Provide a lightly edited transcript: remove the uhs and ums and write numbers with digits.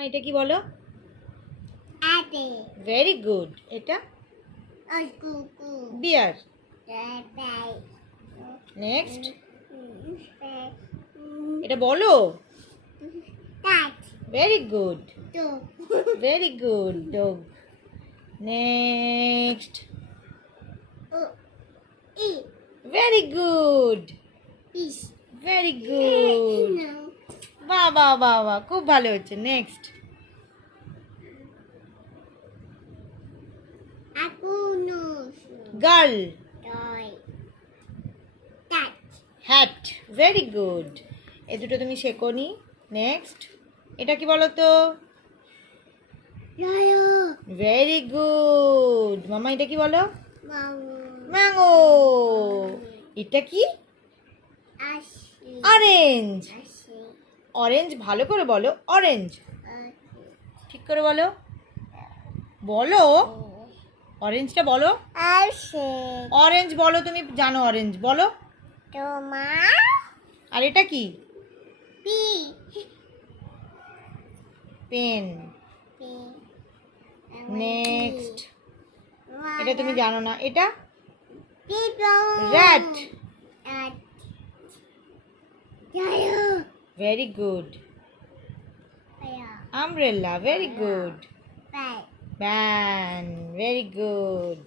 মামা এটা কি বলো? Very good. এটা বিয়ার। নেক্সট এটা বলো। Very good, very good. Dog. Next very good, very good. বাহ বাহ বাহ বাহ, খুব ভালো হচ্ছে। Next girl. Hat. Very good. এ দুটো তুমি শেখোনি। নেক্সট এটা কি বলো তো? Very good. মামা এটা কি বলো? ম্যাঙ্গো। এটা কি? অরেঞ্জ। অরেঞ্জ ভালো করে বলো। অরেঞ্জ ঠিক করে বলো। বলো অরেঞ্জটা বলো। অরেঞ্জ বলো, তুমি জানো অরেঞ্জ বলো। আর এটা কি? পেন। নেক্সট এটা তুমি জানো না। এটা rat. Very good. Umbrella. Very good. Van. Very good.